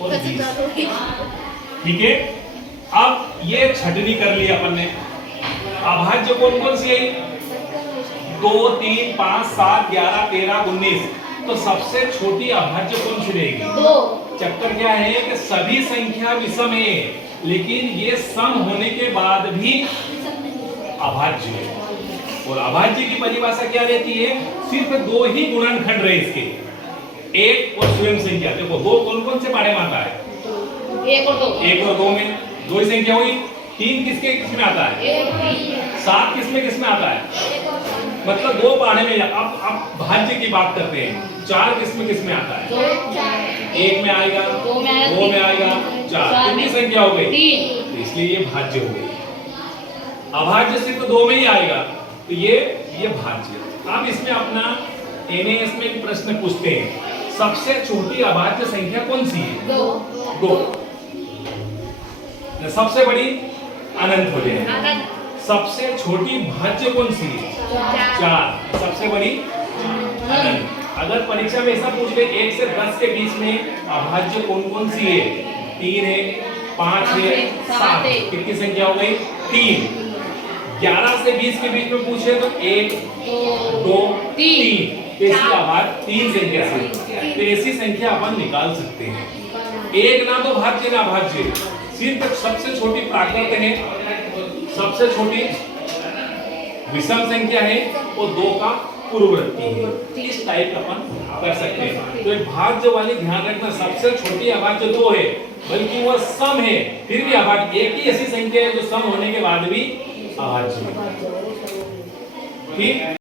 और 20। ठीक है, अब ये छटनी कर ली अपन ने। अभाज्य कौन कौन सी आई? 2, 3, 5, 7, 11, 13, 19। तो सबसे छोटी अभाज्य कौन सी रहेगी? 2। चक्कर क्या है कि सभी संख्या विषम है, लेकिन ये सम होने के बाद भी अभाज्य है। और अभाज्य की परिभाषा क्या रहती है? सिर्फ 2 ही गुणनखंड रहे इसके, 1 और स्वयं संख्या। देखो 2 कौन कौन से बारे में आता है? 1 और 2। 1 और 2 में 2 ही संख्या हुई। 3 किसके किस में आता है? 7 किस में आता है? मतलब 2 पढ़ने में। अब भाज्य की बात करते हैं। 4 किस में आता है? 1 में आएगा, 2 में आएगा, 4। कितनी संख्या हो गई? 3। तो इसलिए ये भाज्य हो गई। अभाज्य सिर्फ 2 में ही आएगा, तो ये भाज्य। अब इसमें अपना एनएएस में एक प्रश्न पूछते हैं, सबसे छोटी अभाज्य संख्या कौन सी है? 2। सबसे बड़ी अनंत हो जाए। सबसे छोटी भाज्य कौन सी है? 4। सबसे बड़ी अनंत। अगर परीक्षा में ऐसा पूछ ले 1 से 10 के बीच में अभाज्य कौन कौन सी है? 3 है, 5 है, 7 है। कितनी संख्या हो गई? 3। 11 से 20 के बीच में पूछे तो 1, 2, 3। ऐसी अभाज्य 3 संख्या से, तो ऐसी संख्या अपन निकाल सकते हैं। एक ना तो भाज्य ना अभाज्य, सिर्फ सबसे छोटी प्राकृत है, सबसे छोटी विषम संख्या है और 2 का पूर्ववर्ती है। इस टाइप का अपन कर सकते हैं। तो भाज्य वाली ध्यान रखना, सबसे छोटी अभाज्य 2 है, बल्कि वह सम है, फिर भी अभाज्य। एक ही ऐसी संख्या है जो सम होने के बाद भी अभाज्य है। ठीक।